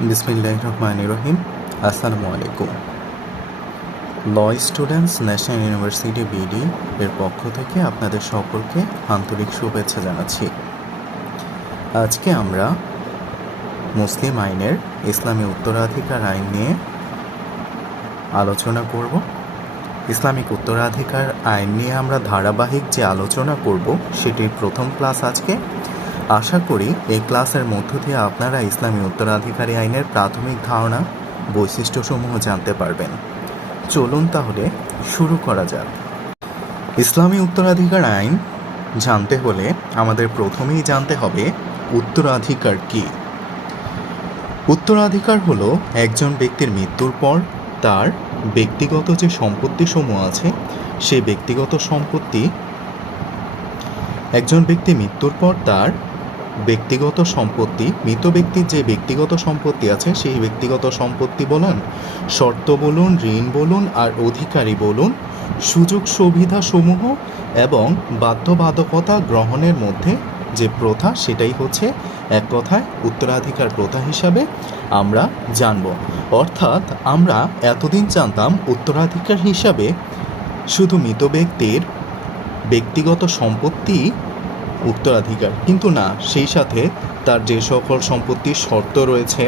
বিসমিল্লাহ রহমান রহিম আসসালামু আলাইকুম law students national university BD এর পক্ষ থেকে আপনাদের সকলকে আন্তরিক শুভেচ্ছা জানাচ্ছি। আজকে আমরা মুসলিম আইনের ইসলামী উত্তরাধিকার আইন নিয়ে আলোচনা করব। ইসলামিক উত্তরাধিকার আইন নিয়ে আমরা ধারাবাহিক যে আলোচনা করব, সেটির প্রথম ক্লাস আজকে আশা করি এই ক্লাসের মধ্য দিয়ে আপনারা ইসলামী উত্তরাধিকারী আইনের প্রাথমিক ধারণা, বৈশিষ্ট্যসমূহ জানতে পারবেন। চলুন তাহলে শুরু করা যাক। ইসলামী উত্তরাধিকার আইন জানতে হলে আমাদের প্রথমেই জানতে হবে উত্তরাধিকার কী। উত্তরাধিকার হলো একজন ব্যক্তির মৃত্যুর পর তার ব্যক্তিগত যে সম্পত্তিসমূহ আছে, সেই ব্যক্তিগত সম্পত্তি, একজন ব্যক্তি মৃত্যুর পর তার ব্যক্তিগত সম্পত্তি, মৃত ব্যক্তির যে ব্যক্তিগত সম্পত্তি আছে, সেই ব্যক্তিগত সম্পত্তি বলুন, শর্ত বলুন, ঋণ বলুন আর অধিকারী বলুন, সুযোগ সুবিধাসমূহ এবং বাধ্যবাধকতা গ্রহণের মধ্যে যে প্রথা, সেটাই হচ্ছে এক কথায় উত্তরাধিকার প্রথা হিসাবে আমরা জানব। অর্থাৎ আমরা এতদিন জানতাম উত্তরাধিকার হিসাবে শুধু মৃত ব্যক্তির ব্যক্তিগত সম্পত্তি উত্তরাধিকার। কিন্তু না, সেই সাথে তার যে সকল সম্পত্তির শর্ত রয়েছে,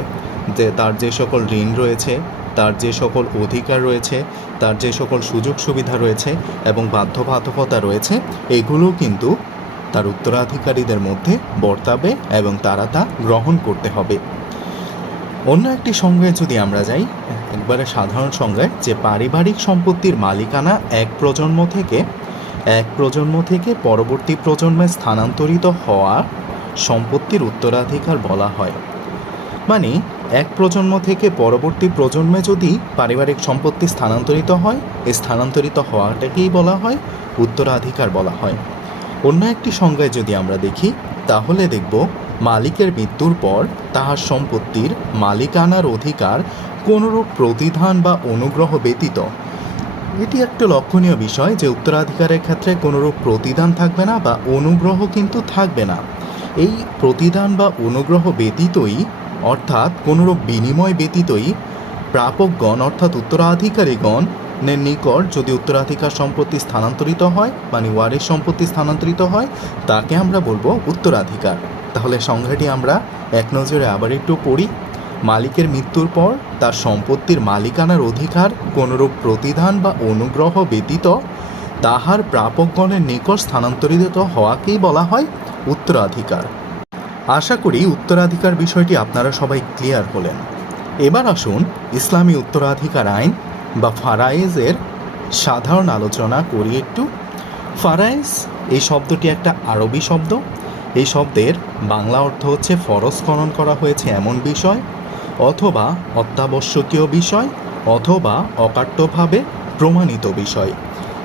যে তার যে সকল ঋণ রয়েছে, তার যে সকল অধিকার রয়েছে, তার যে সকল সুযোগ সুবিধা রয়েছে এবং বাধ্যবাধকতা রয়েছে, এগুলোও কিন্তু তার উত্তরাধিকারীদের মধ্যে বর্তাবে এবং তারা তা গ্রহণ করতে হবে। অন্য একটি সংজ্ঞায় যদি আমরা যাই, একবারে সাধারণ সংজ্ঞায়, যে পারিবারিক সম্পত্তির মালিকানা এক প্রজন্ম থেকে এক প্রজন্ম থেকে পরবর্তী প্রজন্মে স্থানান্তরিত হওয়া সম্পত্তির উত্তরাধিকার বলা হয়। মানে এক প্রজন্ম থেকে পরবর্তী প্রজন্মে যদি পারিবারিক সম্পত্তি স্থানান্তরিত হয়, এই স্থানান্তরিত হওয়াটাকেই বলা হয় উত্তরাধিকার বলা হয়। অন্য একটি সংজ্ঞায় যদি আমরা দেখি, তাহলে দেখব মালিকের মৃত্যুর পর তাহার সম্পত্তির মালিকানার অধিকার কোনরূপ প্রতিধান বা অনুগ্রহ ব্যতীত এটি একটা লক্ষণীয় বিষয় যে উত্তরাধিকারের ক্ষেত্রে কোনোরূপ প্রতিদান থাকবে না বা অনুগ্রহ কিন্তু থাকবে না। এই প্রতিদান বা অনুগ্রহ ব্যতীতই, অর্থাৎ কোনোরূপ বিনিময় ব্যতীতই, প্রাপকগণ অর্থাৎ উত্তরাধিকারীগণের নিকট যদি উত্তরাধিকার সম্পত্তি স্থানান্তরিত হয় মানে ওয়ারিশ সম্পত্তি স্থানান্তরিত হয়, তাকে আমরা বলব উত্তরাধিকার। তাহলে সংজ্ঞাটি আমরা এক নজরে আবার একটু পড়ি। মালিকের মৃত্যুর পর তার সম্পত্তির মালিকানার অধিকার কোনরূপ প্রতিধান বা অনুগ্রহ ব্যতীত তাহার প্রাপকগণের নিকট স্থানান্তরিত হওয়াকেই বলা হয় উত্তরাধিকার। আশা করি উত্তরাধিকার বিষয়টি আপনারা সবাই ক্লিয়ার হলেন। এবার আসুন ইসলামী উত্তরাধিকার আইন বা ফারায়েজের সাধারণ আলোচনা করি একটু। ফারায়েজ, এই শব্দটি একটা আরবি শব্দ। এই শব্দের বাংলা অর্থ হচ্ছে ফরজকরণ করা হয়েছে এমন বিষয় অথবা অত্যাবশ্যকীয় বিষয় অথবা অকাট্যভাবে প্রমাণিত বিষয়।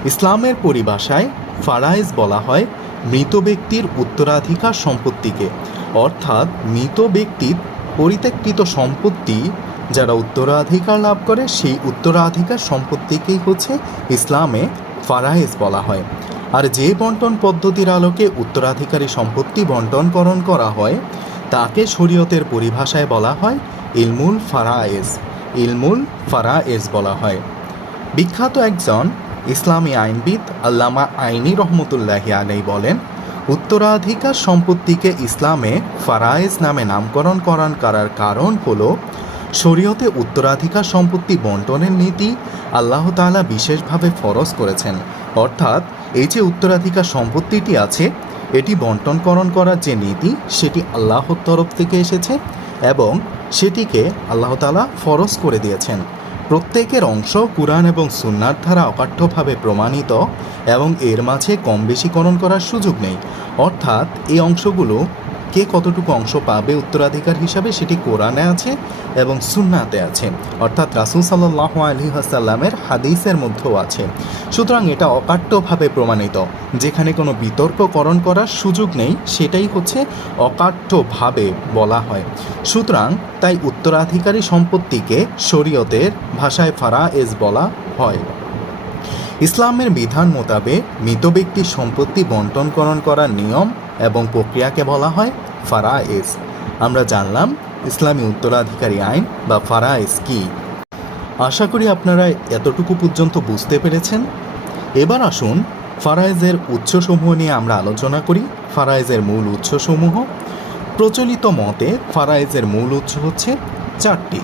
ইসলামের পরিভাষায় ফারাইজ বলা হয় মৃত ব্যক্তির উত্তরাধিকার সম্পত্তিকে। অর্থাৎ মৃত ব্যক্তির পরিত্যক্ত সম্পত্তি, যারা উত্তরাধিকার লাভ করে, সেই উত্তরাধিকার সম্পত্তিকেই হচ্ছে ইসলামে ফারাইজ বলা হয়। আর যে বন্টন পদ্ধতির আলোকে উত্তরাধিকারী সম্পত্তি বন্টনকরণ করা হয় তাকে শরীয়তের পরিভাষায় বলা হয় ইলমুল ফারায়েজ। ইলমুল ফারায়েজ বলা হয়। বিখ্যাত একজন ইসলামী আইনবিদ আল্লামা আইনি রহমতুল্লাহি আলাই বলেন, উত্তরাধিকার সম্পত্তিকে ইসলামে ফারায়েজ নামে নামকরণ করান করার কারণ হলো শরীয়তে উত্তরাধিকার সম্পত্তি বন্টনের নীতি আল্লাহ তাআলা বিশেষভাবে ফরজ করেছেন। অর্থাৎ এই যে উত্তরাধিকার সম্পত্তিটি আছে এটি বন্টনকরণ করার যে নীতি, সেটি আল্লাহর তরফ থেকে এসেছে এবং সেটিকে আল্লাহ তালা ফরজ করে দিয়েছেন। প্রত্যেকের অংশ কুরআন এবং সুন্নার দ্বারা অকাঠ্যভাবে প্রমাণিত এবং এর মাঝে কম বেশিকরণ করার সুযোগ নেই। অর্থাৎ এই অংশগুলো কে কতটুকু অংশ পাবে উত্তরাধিকার হিসাবে সেটি কোরআনে আছে এবং সুন্নাতে আছে। অর্থাৎ রাসুল সাল্লাহ আলী হাসাল্লামের হাদিসের মধ্যেও আছে। সুতরাং এটা অকাট্যভাবে প্রমাণিত। যেখানে কোনো বিতর্ককরণ করার সুযোগ নেই, সেটাই হচ্ছে অকাট্যভাবে বলা হয়। সুতরাং তাই উত্তরাধিকারী সম্পত্তিকে শরীয়তের ভাষায় ফারাএজ বলা হয়। ইসলামের বিধান মোতাবেক মৃত ব্যক্তির সম্পত্তি বন্টনকরণ করার নিয়ম এবং প্রক্রিয়াকে বলা হয় ফারায়েজ। আমরা জানলাম, ইসলামী উত্তরাধিকারী আইন বা ফারাইজ কি। আশা করি আপনারা এতটুকু পর্যন্ত বুঝতে পেরেছেন। এবার আসুন, ফারায়েজের উৎসসমূহ নিয়ে আমরা আলোচনা করি। ফারায়েজের মূল উৎসসমূহ। প্রচলিত মতে, ফারায়েজের মূল উৎস হচ্ছে চারটি।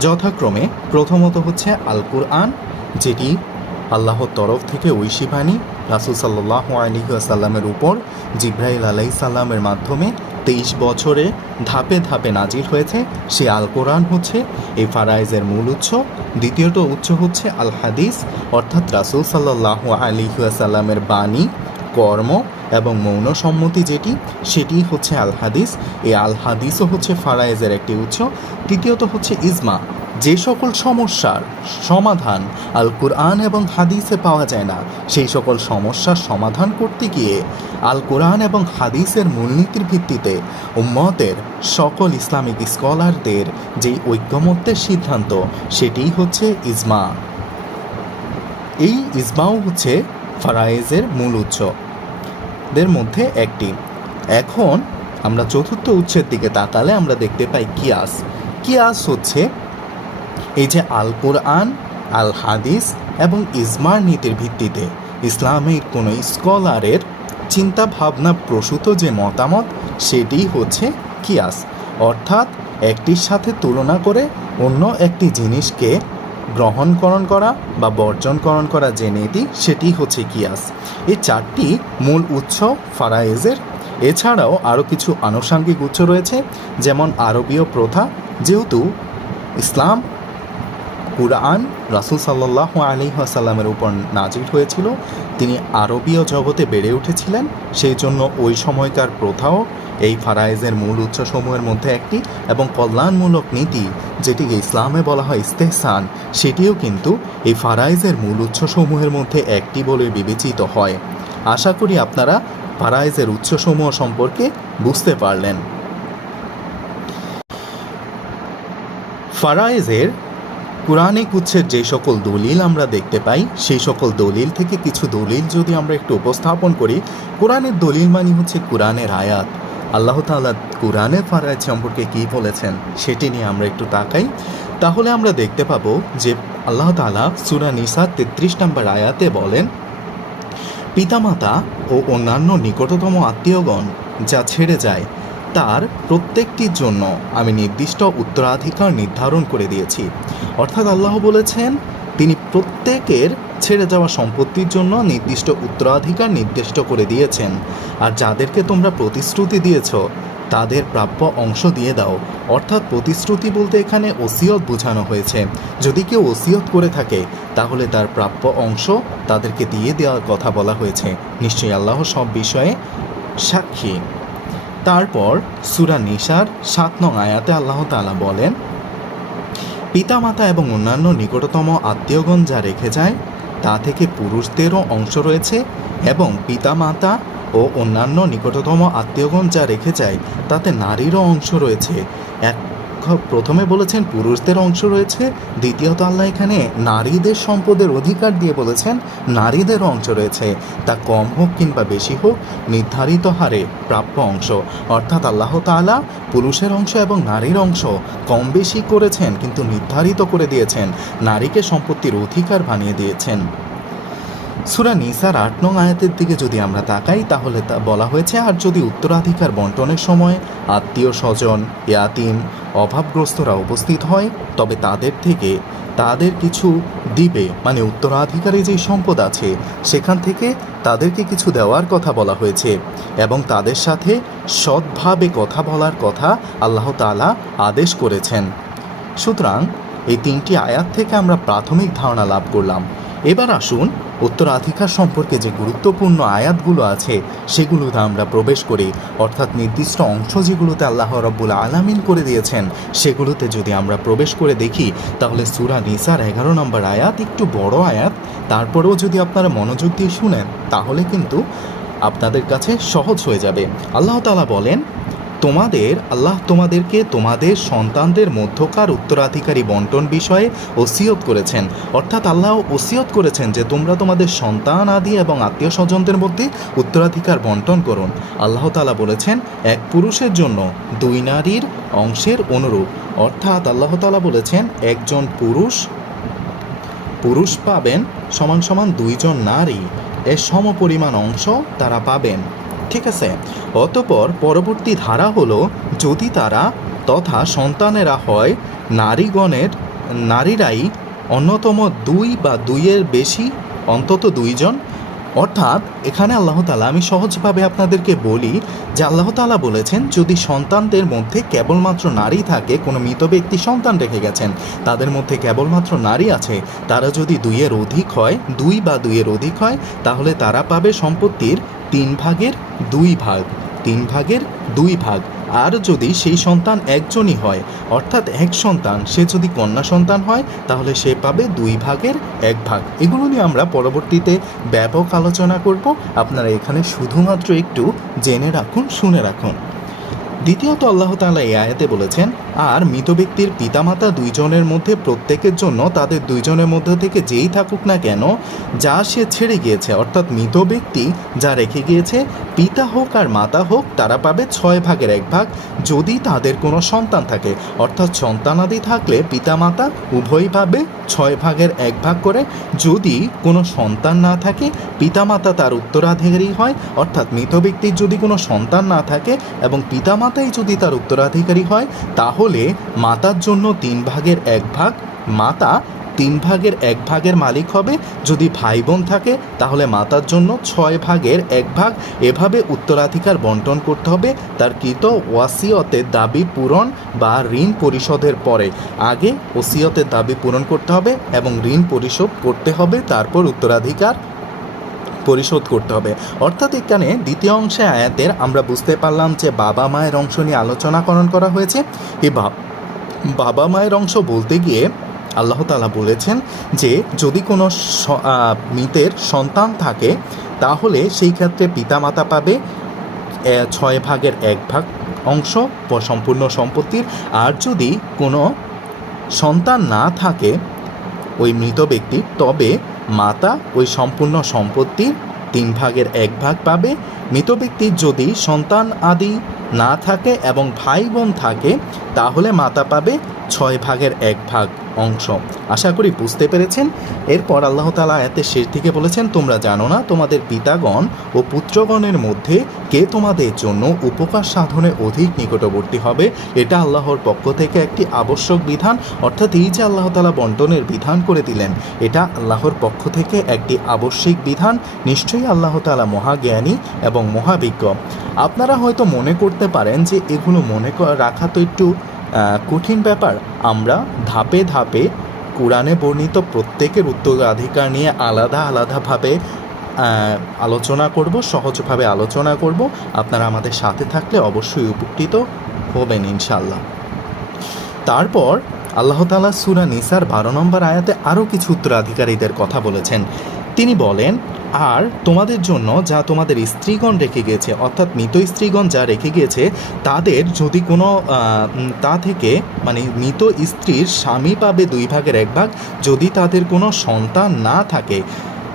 যথাক্রমে প্রথমত হচ্ছে আল কুরআন যেটি আল্লাহর তরফ থেকে ঐশী বাণী রাসুল সাল্লাহ আলহিহাসাল্লামের উপর জিব্রাইল আলাই সাল্লামের মাধ্যমে তেইশ বছরে ধাপে ধাপে নাজির হয়েছে সে আল কোরআন হচ্ছে এই ফারাইজের মূল উৎস। দ্বিতীয়ত উৎস হচ্ছে আল হাদিস অর্থাৎ রাসুল সাল্লাহ আলিহাসাল্লামের বাণী, কর্ম এবং মৌন সম্মতি যেটি, সেটি হচ্ছে আল হাদিস এই আল হাদিসও হচ্ছে ফারাইজের একটি উৎস। তৃতীয়ত হচ্ছে ইজমা যে সকল সমস্যার সমাধান আল কোরআন এবং হাদিসে পাওয়া যায় না, সেই সকল সমস্যার সমাধান করতে গিয়ে আল কোরআন এবং হাদিসের মূলনীতির ভিত্তিতে উম্মতের সকল ইসলামিক স্কলারদের যেই ঐক্যমত্যের সিদ্ধান্ত, সেটিই হচ্ছে ইজমা। এই ইজমাও হচ্ছে ফারায়েজের মূল উৎস। দের মধ্যে একটি। এখন আমরা চতুর্থ উৎসের দিকে তাকালে আমরা দেখতে পাই কিয়াস। কিয়াস হচ্ছে এই যে আল কোরআন আল হাদিস এবং ইজমার নীতির ভিত্তিতে ইসলামের কোনো স্কলারের চিন্তা ভাবনা প্রসূত যে মতামত, সেটি হচ্ছে কিয়াস। অর্থাৎ একটির সাথে তুলনা করে অন্য একটি জিনিসকে গ্রহণকরণ করা বা বর্জনকরণ করা যে নীতি, সেটি হচ্ছে কিয়াস। এই চারটি মূল উৎস ফারায়েজের। এছাড়াও আরও কিছু আনুষাঙ্গিক উৎস রয়েছে, যেমন আরবীয় প্রথা, যেহেতু ইসলাম কুরআন রাসুল সাল্লাহ আলি আসাল্লামের উপর নাজির হয়েছিল। তিনি আরবীয় জগতে বেড়ে উঠেছিলেন। সেই জন্য ওই সময়কার প্রথাও এই ফারাইজের মূল উৎসসমূহের মধ্যে একটি এবং কল্যাণমূলক নীতি, যেটিকে ইসলামে বলা হয় ইস্তেহসান, সেটিও কিন্তু এই ফারাইজের মূল উৎসসমূহের মধ্যে একটি বলে বিবেচিত হয়। আশা করি আপনারা ফারাইজের উৎসসমূহ সম্পর্কে বুঝতে পারলেন। ফারাইজের কোরআনিক উৎসের যে সকল দলিল আমরা দেখতে পাই, সেই সকল দলিল থেকে কিছু দলিল যদি আমরা একটু উপস্থাপন করি, কোরআনের দলিল মানে হচ্ছে কোরআনের আয়াত। আল্লাহ তাআলা কোরআনের ফারাইজ সম্পর্কে কী বলেছেন সেটি নিয়ে আমরা একটু তাকাই। তাহলে আমরা দেখতে পাবো যে আল্লাহ তালা সুরা নিসা তেত্রিশ নম্বর আয়াতে বলেন, পিতামাতা ও অন্যান্য নিকটতম আত্মীয়গণ যা ছেড়ে যায় তার প্রত্যেকটির জন্য আমি নির্দিষ্ট উত্তরাধিকার নির্ধারণ করে দিয়েছি। অর্থাৎ আল্লাহ বলেছেন, তিনি প্রত্যেকের ছেড়ে যাওয়া সম্পত্তির জন্য নির্দিষ্ট উত্তরাধিকার নির্দিষ্ট করে দিয়েছেন। আর যাদেরকে তোমরা প্রতিশ্রুতি দিয়েছ, তাদের প্রাপ্য অংশ দিয়ে দাও। অর্থাৎ প্রতিশ্রুতি বলতে এখানে ওসিয়ত বোঝানো হয়েছে। যদি কেউ ওসিয়ত করে থাকে, তাহলে তার প্রাপ্য অংশ তাদেরকে দিয়ে দেওয়ার কথা বলা হয়েছে। নিশ্চয়ই আল্লাহ সব বিষয়ে সাক্ষী। তারপর সুরা নিশার সাত নং আয়াতে আল্লাহ তালা বলেন, পিতামাতা এবং অন্যান্য নিকটতম আত্মীয়গণ যা রেখে যায়, তা থেকে পুরুষদেরও অংশ রয়েছে এবং পিতামাতা ও অন্যান্য নিকটতম আত্মীয়গণ যা রেখে যায়, তাতে নারীরও অংশ রয়েছে। এক প্রথমে বলেছেন পুরুষদের অংশ রয়েছে, দ্বিতীয়ত আল্লাহ এখানে নারীদের সম্পদের অধিকার দিয়ে বলেছেন নারীদের অংশ রয়েছে। তা কম হোক কিংবা বেশি হোক, নির্ধারিত হারে প্রাপ্য অংশ। অর্থাৎ আল্লাহ তাআলা পুরুষের অংশ এবং নারীর অংশ কম বেশি করেছেন, কিন্তু নির্ধারিত করে দিয়েছেন। নারীকে সম্পত্তির অধিকার বানিয়ে দিয়েছেন। সুরা নিসার আট নং আয়াতের দিকে যদি আমরা তাকাই, তাহলে তা বলা হয়েছে, আর যদি উত্তরাধিকার বন্টনের সময় আত্মীয় স্বজন, ইয়াতিম, অভাবগ্রস্তরা উপস্থিত হয়, তবে তাদের থেকে তাদের কিছু দিবে। মানে উত্তরাধিকারী যেই সম্পদ আছে, সেখান থেকে তাদেরকে কিছু দেওয়ার কথা বলা হয়েছে, এবং তাদের সাথে সৎভাবে কথা বলার কথা আল্লাহ তাআলা আদেশ করেছেন। সুতরাং এই তিনটি আয়াত থেকে আমরা প্রাথমিক ধারণা লাভ করলাম। এবার আসুন উত্তরাধিকার সম্পর্কে যে গুরুত্বপূর্ণ আয়াতগুলো আছে, সেগুলোতে আমরা প্রবেশ করি। অর্থাৎ নির্দিষ্ট অংশ যেগুলোতে আল্লাহ রব্বুল আলামিন করে দিয়েছেন, সেগুলোতে যদি আমরা প্রবেশ করে দেখি, তাহলে সুরা নিসার এগারো নম্বর আয়াত একটু বড় আয়াত। তারপরেও যদি আপনারা মনোযোগ দিয়ে শুনেন, তাহলে কিন্তু আপনাদের কাছে সহজ হয়ে যাবে। আল্লাহ তাআলা বলেন তোমাদের, আল্লাহ তোমাদেরকে তোমাদের সন্তানদের মধ্যকার উত্তরাধিকারী বন্টন বিষয়ে ওসিয়ত করেছেন। অর্থাৎ আল্লাহ ওসিয়ত করেছেন যে তোমরা তোমাদের সন্তান, আদি এবং আত্মীয় স্বজনদের মধ্যে উত্তরাধিকার বন্টন করুন। আল্লাহ তালা বলেছেন, এক পুরুষের জন্য দুই নারীর অংশের অনুরূপ। অর্থাৎ আল্লাহ তালা বলেছেন, একজন পুরুষ পুরুষ পাবেন সমান সমান দুইজন নারী। এর সমপরিমাণ অংশ তারা পাবেন। ঠিক আছে। অতপর পরবর্তী ধারা হলো, যদি তারা তথা সন্তানেরা হয়, নারীগণের, নারীরাই অন্যতম দুই বা দুইয়ের বেশি, অন্তত দুইজন। অর্থাৎ এখানে আল্লাহ তালা আমি সহজভাবে আপনাদেরকে বলি যে আল্লাহ তালা বলেছেন, যদি সন্তানদের মধ্যে কেবলমাত্র নারী থাকে, কোনো মৃত ব্যক্তি সন্তান রেখে গেছেন, তাদের মধ্যে কেবলমাত্র নারী আছে, তারা যদি দুইয়ের অধিক হয়, দুই বা দুইয়ের অধিক হয়, তাহলে তারা পাবে সম্পত্তির তিন ভাগের দুই ভাগ, তিন ভাগের দুই ভাগ। আর যদি সেই সন্তান একজনই হয়, অর্থাৎ এক সন্তান, সে যদি কন্যা সন্তান হয়, তাহলে সে পাবে দুই ভাগের এক ভাগ। এগুলো নিয়ে আমরা পরবর্তীতে ব্যাপক আলোচনা করব। আপনারা এখানে শুধুমাত্র একটু জেনে রাখুন, শুনে রাখুন। দ্বিতীয়ত আল্লাহ তাআলা এই আয়াতে বলেছেন, আর মৃত ব্যক্তির পিতামাতা দুইজনের মধ্যে প্রত্যেকের জন্য তাদের দুইজনের মধ্যে থেকে যেই থাকুক না কেন, যা সে ছেড়ে গিয়েছে, অর্থাৎ মৃত ব্যক্তি যা রেখে গিয়েছে, পিতা হোক আর মাতা হোক, তারা পাবে ছয় ভাগের এক ভাগ, যদি তাদের কোনো সন্তান থাকে। অর্থাৎ সন্তানাদি থাকলে পিতামাতা উভয়ই পাবে ছয় ভাগের এক ভাগ করে। যদি কোনো সন্তান না থাকে, পিতামাতা তার উত্তরাধিকারী হয়। অর্থাৎ মৃত ব্যক্তির যদি কোনো সন্তান না থাকে এবং পিতামাতাই যদি তার উত্তরাধিকারী হয়, তাহলে মাতার জন্য তিন ভাগের এক ভাগ, মাতা তিন ভাগের এক ভাগের মালিক হবে। যদি ভাই বোন থাকে, তাহলে মাতার জন্য ছয় ভাগের এক ভাগ। এভাবে উত্তরাধিকার বন্টন করতে হবে। তার কৃত ওয়াসিয়তের দাবি পূরণ বা ঋণ পরিশোধের পরে। আগে ওসিয়তের দাবি পূরণ করতে হবে এবং ঋণ পরিশোধ করতে হবে। তারপর উত্তরাধিকার পরিশোধ করতে হবে। অর্থাৎ এখানে দ্বিতীয় অংশে আয়াতের আমরা বুঝতে পারলাম যে বাবা মায়ের অংশ নিয়ে আলোচনাকরণ করা হয়েছে। এই বা- বাবা মায়ের অংশ বলতে গিয়ে আল্লাহ তালা বলেছেন যে যদি কোনো মৃতের সন্তান থাকে, তাহলে সেই ক্ষেত্রে পিতামাতা পাবে ছয় ভাগের এক ভাগ অংশ সম্পূর্ণ সম্পত্তির। আর যদি কোনো সন্তান না থাকে, ওই মৃত ব্যক্তি, তবে মাতা ওই সম্পূর্ণ সম্পত্তির তিন ভাগের এক ভাগ পাবে। মৃত ব্যক্তির যদি সন্তান আদি না থাকে এবং ভাই বোন থাকে তাহলে মাতা পাবে ছয় ভাগের এক ভাগ অংশ। আশা করি বুঝতে পেরেছেন? এরপর আল্লাহ তালা আয়াতের শেষ দিকে বলেছেন, তোমরা জানো না তোমাদের পিতাগণ ও পুত্রগণের মধ্যে কে তোমাদের জন্য উপকার সাধনে অধিক নিকটবর্তী হবে? এটা আল্লাহর পক্ষ থেকে একটি আবশ্যক বিধান, অর্থাৎ এই যে আল্লাহ তালা বন্টনের বিধান করে দিলেন, এটা আল্লাহর পক্ষ থেকে একটি আবশ্যিক বিধান। নিশ্চয়ই আল্লাহ তালা মহাজ্ঞানী এবং মহাবিজ্ঞ। আপনারা হয়তো মনে করতে পারেন যে এগুলো মনে রাখা তো একটু কঠিন ব্যাপার। আমরা ধাপে ধাপে কোরআনে বর্ণিত প্রত্যেকের উত্তরাধিকার নিয়ে আলাদা আলাদাভাবে আলোচনা করব, সহজভাবে আলোচনা করব। আপনারা আমাদের সাথে থাকলে অবশ্যই উপকৃত হবেন ইনশাল্লাহ তারপর আল্লাহ তালা সুরা নিসার বারো নম্বর আয়াতে আরও কিছু উত্তরাধিকারীদের কথা বলেছেন। তিনি বলেন, আর তোমাদের জন্য যা তোমাদের স্ত্রীগণ রেখে গিয়েছে অর্থাৎ মৃত স্ত্রীগণ যা রেখে গিয়েছে তাদের যদি কোনো তা থেকে মানে মৃত স্ত্রীর স্বামী পাবে দুই ভাগের এক ভাগ, যদি তাদের কোনো সন্তান না থাকে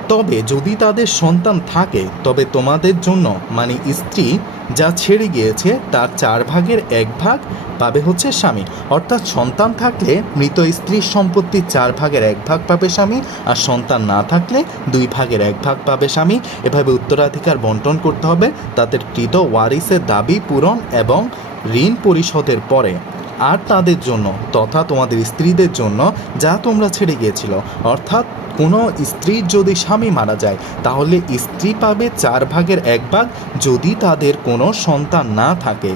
তবে যদি তাদের সন্তান থাকে, তবে তোমাদের জন্য মানে স্ত্রী, যা ছেড়ে গিয়েছে, তার চার ভাগের এক ভাগ পাবে হচ্ছে স্বামী। অর্থাৎ সন্তান থাকলে মৃত স্ত্রীর সম্পত্তির চার ভাগের এক ভাগ পাবে স্বামী, আর সন্তান না থাকলে দুই ভাগের এক ভাগ পাবে স্বামী। এভাবে উত্তরাধিকার বন্টন করতে হবে। তাদের কৃত ওয়ারিসের দাবি পূরণ এবং ঋণ পরিশোধের পরে। আর তাদের জন্য তথা তোমাদের স্ত্রীদের জন্য যা তোমরা ছেড়ে গিয়েছিল। অর্থাৎ কোনো স্ত্রীর যদি স্বামী মারা যায়, তাহলে স্ত্রী পাবে চার ভাগের এক ভাগ যদি তাদের কোনো সন্তান না থাকে।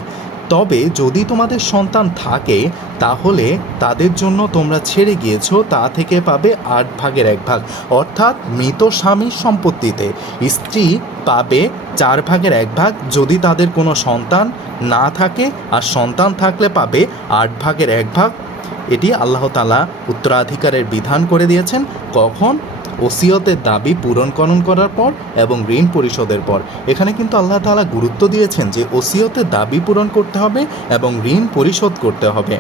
তবে যদি তোমাদের সন্তান থাকে, তাহলে তাদের জন্য তোমরা ছেড়ে গিয়েছো, তা থেকে পাবে আট ভাগের এক ভাগ। অর্থাৎ মৃত স্বামীর সম্পত্তিতে স্ত্রী পাবে চার ভাগের এক ভাগ যদি তাদের কোনো সন্তান না থাকে, আর সন্তান থাকলে পাবে আট ভাগের এক ভাগ এটি আল্লাহ তালা উত্তরাধিকারের বিধান করে দিয়েছেন। কখন? ওসিয়তের দাবি পূরণকরণ করার পর এবং ঋণ পরিশোধের পর। এখানে কিন্তু আল্লাহ তালা গুরুত্ব দিয়েছেন যে ওসিয়তের দাবি পূরণ করতে হবে এবং ঋণ পরিশোধ করতে হবে।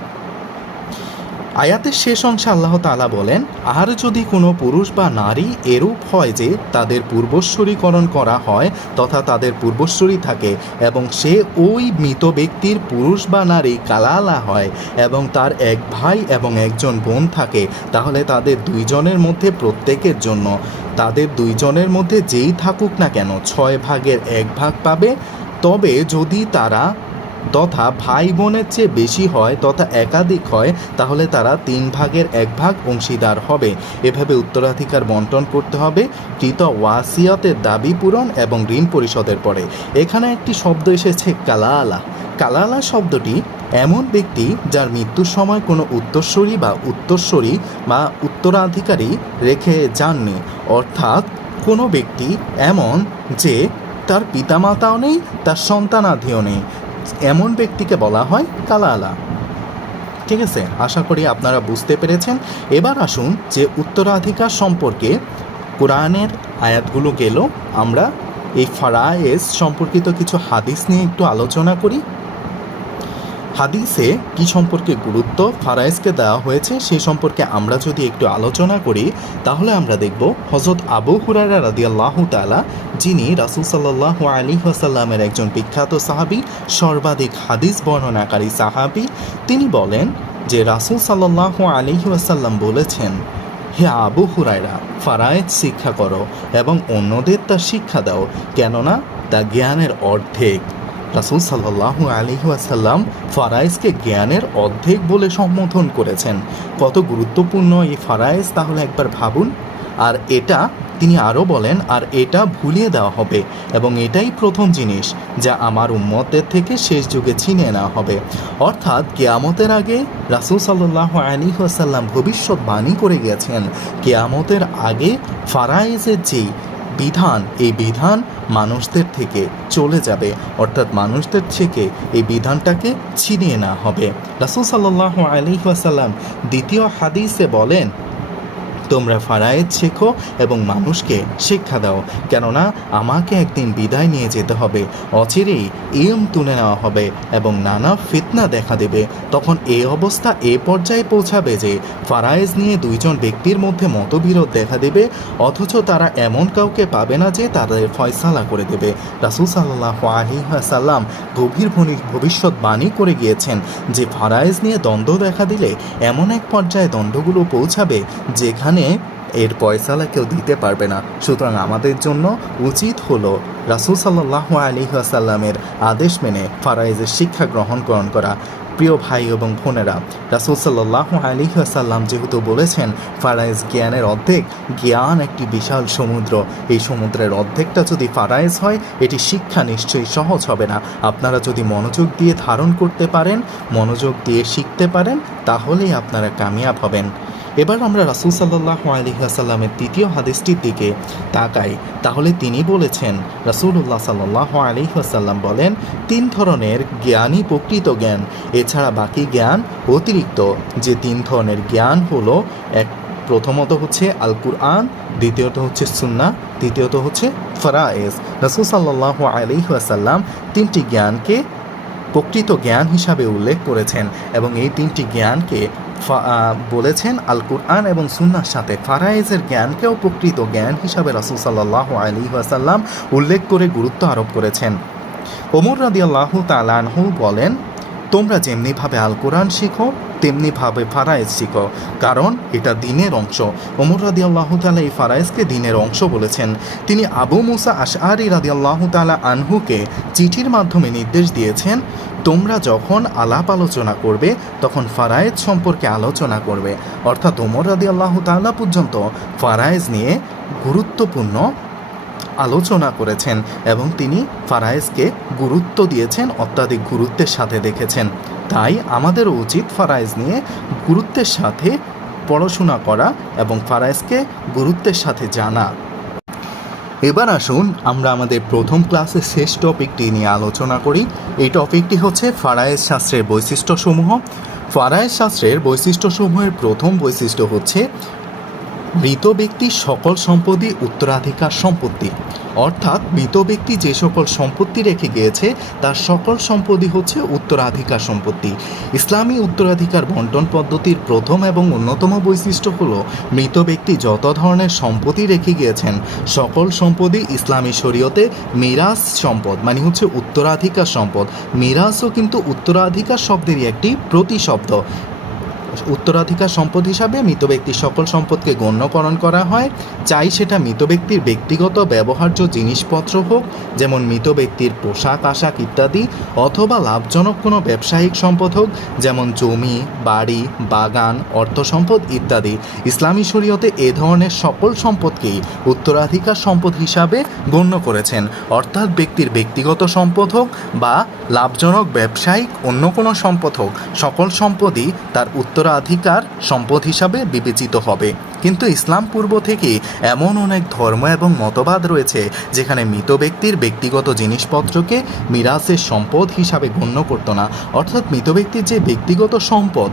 আয়াতের শেষ অংশে আল্লাহ তালা বলেন, আর যদি কোনো পুরুষ বা নারী এরূপ হয় যে তাদের পূর্বস্বরীকরণ করা হয় তথা তাদের পূর্বস্বরী থাকে এবং সে ওই মৃত ব্যক্তির পুরুষ বা নারী কালালা হয় এবং তার এক ভাই এবং একজন বোন থাকে, তাহলে তাদের দুইজনের মধ্যে প্রত্যেকের জন্য, তাদের দুইজনের মধ্যে যেই থাকুক না কেন, ছয় ভাগের এক ভাগ পাবে। তবে যদি তারা তথা ভাই বোনের চেয়ে বেশি হয় তথা একাধিক হয়, তাহলে তারা তিন ভাগের এক ভাগ অংশীদার হবে। এভাবে উত্তরাধিকার বন্টন করতে হবে, কৃত ওয়াসিয়তের দাবি পূরণ এবং ঋণ পরিশোধের পরে। এখানে একটি শব্দ এসেছে, কালালা। কালালা শব্দটি এমন ব্যক্তি যার মৃত্যুর সময় কোনো উত্তরস্বরী বা উত্তরস্বরী বা উত্তরাধিকারী রেখে যাননি। অর্থাৎ কোনো ব্যক্তি এমন যে তার পিতামাতাও নেই, তার সন্তানাদিও নেই। এমন ব্যক্তিকে বলা হয় কালালা ঠিক আছে? আশা করি আপনারা বুঝতে পেরেছেন। এবার আসুন যে উত্তরাধিকার সম্পর্কে কোরআনের আয়াতগুলো গেল। আমরা এই ফারায়েস সম্পর্কিত কিছু হাদিস নিয়ে একটু আলোচনা করি। হাদিসে কি সম্পর্কে গুরুত্ব ফারায়েজকে দেওয়া হয়েছে সে সম্পর্কে আমরা যদি একটু আলোচনা করি, তাহলে আমরা দেখব হজরত আবু হুরারা রাদিয়াল্লাহ তালা যিনি রাসুল সাল্লাহ আলী আসাল্লামের একজন বিখ্যাত সাহাবি, সর্বাধিক হাদিস বর্ণনাকারী সাহাবি, তিনি বলেন যে রাসুল সাল্লাহ আলী আসাল্লাম বলেছেন, হে আবু হুরায়রা, ফারায়েজ শিক্ষা করো এবং অন্যদের তা শিক্ষা দাও, কেননা তা জ্ঞানের অর্ধেক। রাসুল সাল্লাহু আলিহাসাল্লাম ফারাইজকে জ্ঞানের অর্ধেক বলে সম্বোধন করেছেন। কত গুরুত্বপূর্ণ এই ফারাইজ তাহলে একবার ভাবুন। আর এটা তিনি আরও বলেন, আর এটা ভুলিয়ে দেওয়া হবে এবং এটাই প্রথম জিনিস যা আমার উম্মতের থেকে শেষ যুগে ছিনিয়ে নেওয়া হবে। অর্থাৎ কেয়ামতের আগে রাসুল সাল্লাহ আলী আসাল্লাম ভবিষ্যৎবাণী করে গেছেন কেয়ামতের আগে ফারাইজের যেই বিধান, এই বিধান মানুষদের থেকে চলে যাবে। অর্থাৎ মানুষদের থেকে এই বিধানটাকে ছিনিয়ে নেওয়া হবে। রাসুল সাল্লাহ আলি ওয়াসাল্লাম দ্বিতীয় হাদিসে বলেন তোমরা ফারায়েত শেখো এবং মানুষকে শিক্ষা দাও। কেননা, আমাকে একদিন বিদায় নিয়ে যেতে হবে। অচিরেই ইয়ম তুলে নেওয়া হবে এবং নানা ফিতনা দেখা দেবে। তখন এ অবস্থা এ পর্যায়ে পৌঁছাবে যে, ফারায়েজ নিয়ে দুইজন ব্যক্তির মধ্যে মতবিরোধ দেখা দেবে, অথচ তারা এমন কাউকে পাবে না যে তাদের ফয়সালা করে দেবে। রাসুল সাল্লাহ আলিহাসাল্লাম গভীর ভনি- ভবিষ্যৎবাণী করে গিয়েছেন যে, ফারায়েজ নিয়ে দ্বন্দ্ব দেখা দিলে এমন এক পর্যায়ে দ্বন্দ্বগুলো পৌঁছাবে যেখানে এর পয়সালা কেউ দিতে পারবে না। সুতরাং আমাদের জন্য উচিত হলো রাসুল সাল্লাহ আলী আসাল্লামের আদেশ মেনে ফারাইজের শিক্ষা গ্রহণ গ্রহণ করা। প্রিয় ভাই এবং বোনেরা, রাসুল সাল্লাহ আলী আসাল্লাম যেহেতু বলেছেন ফারাইজ জ্ঞানের অর্ধেক, জ্ঞান একটি বিশাল সমুদ্র। এই সমুদ্রের অর্ধেকটা যদি ফারাইজ হয়, এটি শিক্ষা নিশ্চয়ই সহজ হবে না। আপনারা যদি মনোযোগ দিয়ে ধারণ করতে পারেন, মনোযোগ দিয়ে শিখতে পারেন, তাহলেই আপনারা কামিয়াব হবেন। এবার আমরা রাসুল সাল্লাহ আলহিহাসাল্লামের তৃতীয় হাদিসটির দিকে তাকাই। তাহলে তিনি বলেছেন রাসুল্লাহ সাল্লাহ আলহিহাসাল্লাম বলেন, তিন ধরনের জ্ঞানই প্রকৃত জ্ঞান। এছাড়া বাকি জ্ঞান অতিরিক্ত, যে তিন ধরনের জ্ঞান হলো, এক প্রথমত হচ্ছে আল কুরআন দ্বিতীয়ত হচ্ছে সুন্না তৃতীয়ত হচ্ছে ফরায়েজ। রাসুল সাল্লাহ আলহিহাসাল্লাম তিনটি জ্ঞানকে প্রকৃত জ্ঞান হিসাবে উল্লেখ করেছেন এবং এই তিনটি জ্ঞানকে বলেছেন আল কুরআন এবং সুন্নার সাথে ফারায়েজের জ্ঞানকেও প্রকৃত জ্ঞান হিসাবে রাসুল সাল্লাহ আলী ওয়াসাল্লাম উল্লেখ করে গুরুত্ব আরোপ করেছেন। ওমর রাদিয়াল্লাহু তালানহু বলেন তোমরা যেমনিভাবে আল কোরআন শিখো, তেমনিভাবে ফারায়েজ শিখো। কারণ এটা দিনের অংশ। ওমর রাদি আল্লাহ তালা এই ফারায়েজকে দিনের অংশ বলেছেন। তিনি আবু মুসা আশআরি রাদি আল্লাহ তালা আনহুকে চিঠির মাধ্যমে নির্দেশ দিয়েছেন, তোমরা যখন আলাপ আলোচনা করবে, তখন ফারায়েজ সম্পর্কে আলোচনা করবে। অর্থাৎ ওমর রাদি আল্লাহ তালা পর্যন্ত ফারায়েজ নিয়ে গুরুত্বপূর্ণ আলোচনা করেছেন এবং তিনি ফারায়েজকে গুরুত্ব দিয়েছেন, অত্যাধিক গুরুত্বের সাথে দেখেছেন। তাই আমাদের উচিত ফারায়েজ নিয়ে গুরুত্বের সাথে পড়াশোনা করা এবং ফারায়েজকে গুরুত্বের সাথে জানা। এবার আসুন আমরা আমাদের প্রথম ক্লাসের শেষ টপিকটি নিয়ে আলোচনা করি। এই টপিকটি হচ্ছে ফারায়েজ শাস্ত্রের বৈশিষ্ট্যসমূহ। ফারায়েজ শাস্ত্রের বৈশিষ্ট্যসমূহের প্রথম বৈশিষ্ট্য হচ্ছে মৃত ব্যক্তির সকল সম্পত্তি উত্তরাধিকার সম্পত্তি। অর্থাৎ মৃত ব্যক্তি যে সকল সম্পত্তি রেখে গিয়েছে, তার সকল সম্পত্তি হচ্ছে উত্তরাধিকার সম্পত্তি। ইসলামী উত্তরাধিকার বন্টন পদ্ধতির প্রথম এবং অন্যতম বৈশিষ্ট্য হল, মৃত ব্যক্তি যত ধরনের সম্পত্তি রেখে গিয়েছেন, সকল সম্পদই ইসলামী শরীয়তে মিরাজ সম্পদ মানে হচ্ছে উত্তরাধিকার সম্পদ। মিরাজও কিন্তু উত্তরাধিকার শব্দেরই একটি প্রতিশব্দ। উত্তরাধিকার সম্পদ হিসাবে মৃত ব্যক্তির সকল সম্পদকে গণ্যকরণ করা হয়। চাই সেটা মৃত ব্যক্তির ব্যক্তিগত ব্যবহার্য জিনিসপত্র হোক, যেমন মৃত ব্যক্তির পোশাক, আশাক ইত্যাদি, অথবা লাভজনক কোনো ব্যবসায়িক সম্পদ হোক, যেমন জমি, বাড়ি, বাগান, অর্থ সম্পদ ইত্যাদি। ইসলামী শরীয়তে এ ধরনের সকল সম্পদকেই উত্তরাধিকার সম্পদ হিসাবে গণ্য করেছেন। অর্থাৎ ব্যক্তির ব্যক্তিগত সম্পদ হোক বা লাভজনক ব্যবসায়িক অন্য কোনো সম্পদ হোক, সকল সম্পদই তার উত্তরাধিকার সম্পদ হিসাবে বিবেচিত হবে। কিন্তু ইসলাম পূর্ব থেকে এমন অনেক ধর্ম এবং মতবাদ রয়েছে, যেখানে মৃত ব্যক্তির ব্যক্তিগত জিনিসপত্রকে মিরাসের সম্পদ হিসাবে গণ্য করত না। অর্থাৎ মৃত ব্যক্তির যে ব্যক্তিগত সম্পদ,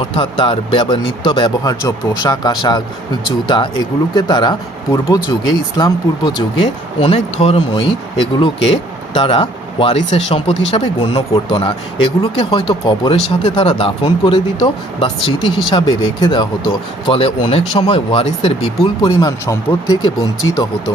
অর্থাৎ তার নিত্য ব্যবহার্য পোশাক, আশাক, জুতা, এগুলোকে তারা পূর্ব যুগে, ইসলাম পূর্ব যুগে অনেক ধর্মই এগুলোকে তারা ওয়ারিসের সম্পদ হিসাবে গণ্য করত না। এগুলোকে হয়তো কবরের সাথে তারা দাফন করে দিত বা স্মৃতি হিসাবে রেখে দেওয়া হতো, ফলে অনেক সময় ওয়ারিসের বিপুল পরিমাণ সম্পদ থেকে বঞ্চিত হতো।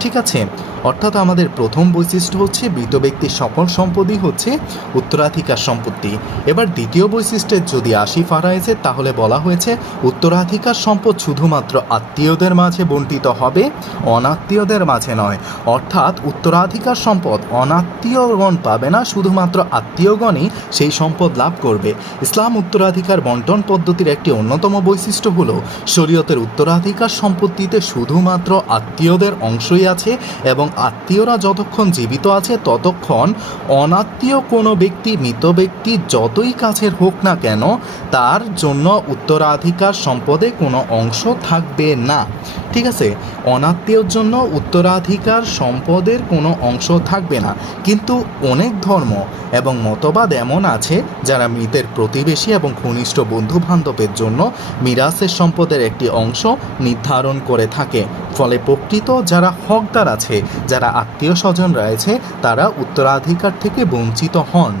ঠিক আছে অর্থাৎ আমাদের প্রথম বৈশিষ্ট্য হচ্ছে মৃত ব্যক্তির সকল সম্পদই হচ্ছে উত্তরাধিকার সম্পত্তি। এবার দ্বিতীয় বৈশিষ্ট্যের যদি আসি ফারাইজে তাহলে বলা হয়েছে উত্তরাধিকার সম্পদ শুধুমাত্র আত্মীয়দের মাঝে বন্টিত হবে, অনাত্মীয়দের মাঝে নয়। অর্থাৎ উত্তরাধিকার সম্পদ অনাত্মীয়গণ পাবে না, শুধুমাত্র আত্মীয়গণই সেই সম্পদ লাভ করবে। ইসলাম উত্তরাধিকার বন্টন পদ্ধতির একটি অন্যতম বৈশিষ্ট্য হল, শরীয়তের উত্তরাধিকার সম্পত্তিতে শুধুমাত্র আত্মীয়দের অংশই আছে এবং আত্মীয়রা যতক্ষণ জীবিত আছে ততক্ষণ অনাত্মীয় কোনো ব্যক্তি, মৃত ব্যক্তি যতই কাছের হোক না কেন, তার জন্য উত্তরাধিকার সম্পদে কোনো অংশ থাকবে না। ঠিক আছে? অনাত্মীয়র জন্য উত্তরাধিকার সম্পদের কোনো অংশ থাকবে না। কিন্তু অনেক ধর্ম এবং মতবাদ এমন আছে যারা মৃতের প্রতিবেশী এবং ঘনিষ্ঠ বন্ধু বান্ধবের জন্য মিরাসের সম্পদের একটি অংশ নির্ধারণ করে থাকে। ফলে প্রকৃত যারা হকদার আছে যারা আত্মীয় স্বজন রয়েছে, তারা উত্তরাধিকার থেকে বঞ্চিত হন।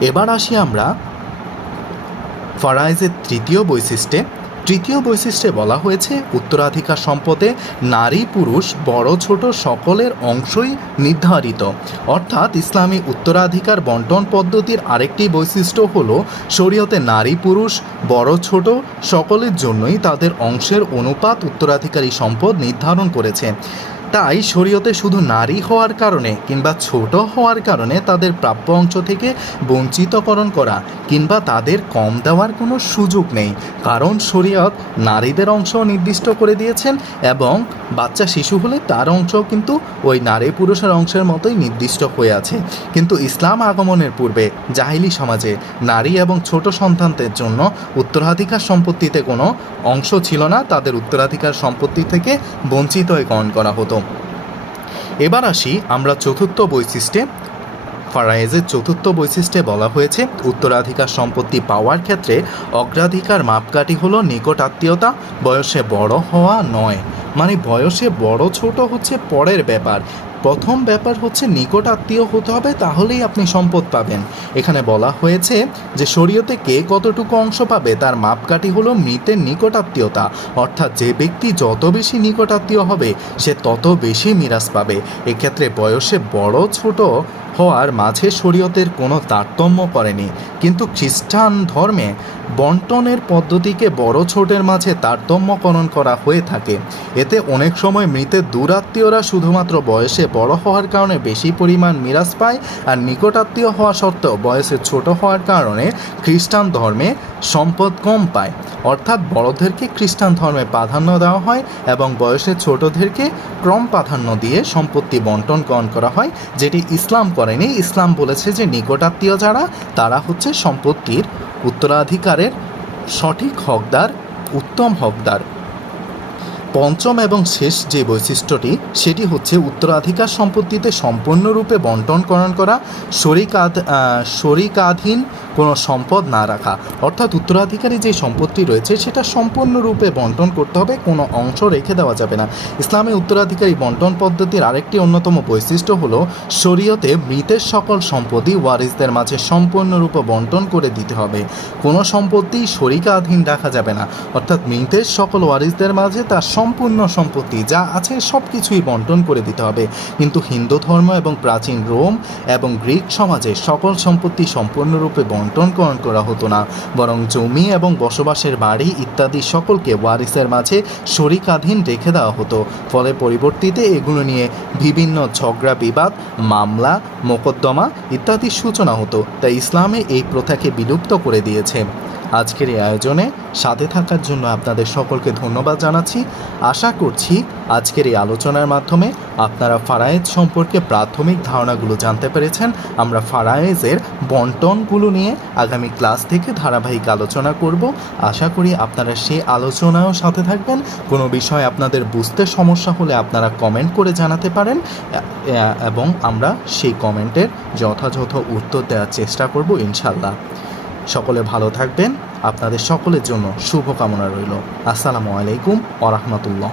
এবার আসি আমরা ফারাইজের তৃতীয় বৈশিষ্ট্যে। তৃতীয় বৈশিষ্ট্যে বলা হয়েছে, উত্তরাধিকার সম্পদে নারী পুরুষ বড় ছোট সকলের অংশই নির্ধারিত। অর্থাৎ ইসলামী উত্তরাধিকার বন্টন পদ্ধতির আরেকটি বৈশিষ্ট্য হল, শরীয়তে নারী পুরুষ বড় ছোট সকলের জন্যই তাদের অংশের অনুপাত উত্তরাধিকারী সম্পদ নির্ধারণ করেছে। তাই শরীয়তে শুধু নারী হওয়ার কারণে কিংবা ছোট হওয়ার কারণে তাদের প্রাপ্য অংশ থেকে বঞ্চিতকরণ করা কিংবা তাদের কম দেওয়ার কোনো সুযোগ নেই। কারণ শরীয়ত নারীদের অংশ নির্দিষ্ট করে দিয়েছেন এবং বাচ্চা শিশু হলে তার অংশ কিন্তু ওই নারী পুরুষের অংশের মতোই নির্দিষ্ট হয়ে আছে। কিন্তু ইসলাম আগমনের পূর্বে জাহিলি সমাজে নারী এবং ছোট সন্তানদের জন্য উত্তরাধিকার সম্পত্তিতে কোনো অংশ ছিল না। তাদের উত্তরাধিকার সম্পত্তি থেকে বঞ্চিতকরণ করা হতো। এবার আসি আমরা চতুর্থ বৈশিষ্ট্যে। ফারায়েজের চতুর্থ বৈশিষ্ট্যে বলা হয়েছে, উত্তরাধিকার সম্পত্তি পাওয়ার ক্ষেত্রে অগ্রাধিকার মাপকাঠি হলো নিকট আত্মীয়তা, বয়সে বড় হওয়া নয়। মানে বয়সে বড় ছোট হচ্ছে পরের ব্যাপার। প্রথম ব্যাপার হচ্ছে নিকট আত্মীয় হতে হবে, তাহলেই আপনি সম্পদ পাবেন। এখানে বলা হয়েছে যে শরীয়তে কে কতটুকু অংশ পাবে, তার মাপকাঠি হলো মৃতের নিকট আত্মীয়তা। অর্থাৎ যে ব্যক্তি যত বেশি নিকট আত্মীয় হবে, সে তত বেশি মিরাজ পাবে। এক্ষেত্রে বয়সে বড় ছোট হওয়ার মাঝে শরীয়তের কোনো তারতম্য করেনি। কিন্তু খ্রিস্টান ধর্মে বন্টনের পদ্ধতিকে বড় ছোটের মাঝে তারতম্যকরণ করা হয়ে থাকে। এতে অনেক সময় মৃতের দূরাত্মীয়রা শুধুমাত্র বয়সে বড় হওয়ার কারণে বেশি পরিমাণ মিরাজ পায় আর নিকটাত্মীয় হওয়া সত্ত্বেও বয়সে ছোট হওয়ার কারণে খ্রিস্টান ধর্মে সম্পদ কম পায়। অর্থাৎ বড়দেরকে খ্রিস্টান ধর্মে প্রাধান্য দেওয়া হয় এবং বয়সে ছোটদেরকে ক্রম প্রাধান্য দিয়ে সম্পত্তি বন্টনকরণ করা হয়, যেটি ইসলাম করেনি। ইসলাম বলেছে যে নিকটাত্মীয় যারা, তারা হচ্ছে সম্পত্তির উত্তরাধিকারের সঠিক হকদার, উত্তম হকদার। পঞ্চম এবং শেষ যে বৈশিষ্ট্যটি, সেটি হচ্ছে উত্তরাধিকার সম্পত্তিতে সম্পূর্ণরূপে বন্টনকরণ করা শরিকাধ শরিকাধীন কোনো সম্পদ না রাখা। অর্থাৎ উত্তরাধিকারী যে সম্পত্তি রয়েছে, সেটা সম্পূর্ণরূপে বন্টন করতে হবে, কোনো অংশ রেখে দেওয়া যাবে না। ইসলামে উত্তরাধিকারী বন্টন পদ্ধতির আরেকটি অন্যতম বৈশিষ্ট্য হলো, শরীয়তে মৃতের সকল সম্পত্তি ওয়ারিসদের মাঝে সম্পূর্ণরূপে বন্টন করে দিতে হবে। কোনো সম্পত্তি শরিকাধীন রাখা যাবে না। অর্থাৎ মৃতের সকল ওয়ারিসদের মাঝে তার সম্পূর্ণ সম্পত্তি যা আছে সব কিছুই বন্টন করে দিতে হবে। কিন্তু হিন্দু ধর্ম এবং প্রাচীন রোম এবং গ্রিক সমাজে সকল সম্পত্তি সম্পূর্ণরূপে বন্টনকরণ করা হতো না। বরং জমি এবং বসবাসের বাড়ি ইত্যাদি সকলকে ওয়ারিসের মাঝে শরিকাধীন রেখে দেওয়া হতো। ফলে পরিবর্তিতে এগুলো নিয়ে বিভিন্ন ঝগড়া, বিবাদ, মামলা, মোকদ্দমা ইত্যাদি সূচনা হতো। তাই ইসলামে এই প্রথাকে বিলুপ্ত করে দিয়েছে। আজকের এই আয়োজনে সাথে থাকার জন্য আপনাদের সকলকে ধন্যবাদ জানাচ্ছি। আশা করছি আজকের এই আলোচনার মাধ্যমে আপনারা ফারায়েজ সম্পর্কে প্রাথমিক ধারণাগুলো জানতে পেরেছেন। আমরা ফারায়েজের বন্টনগুলো নিয়ে আগামী ক্লাস থেকে ধারাবাহিক আলোচনা করব। আশা করি আপনারা সেই আলোচনাও সাথে থাকবেন। কোনো বিষয় আপনাদের বুঝতে সমস্যা হলে আপনারা কমেন্ট করে জানাতে পারেন। এবং আমরা সেই কমেন্টের যথাযথ উত্তর দেওয়ার চেষ্টা করব ইনশাল্লাহ সকলে ভালো থাকবেন। আপনাদের সকলের জন্য শুভকামনা রইল। আসসালামু আলাইকুম ওরহমতুল্লাহ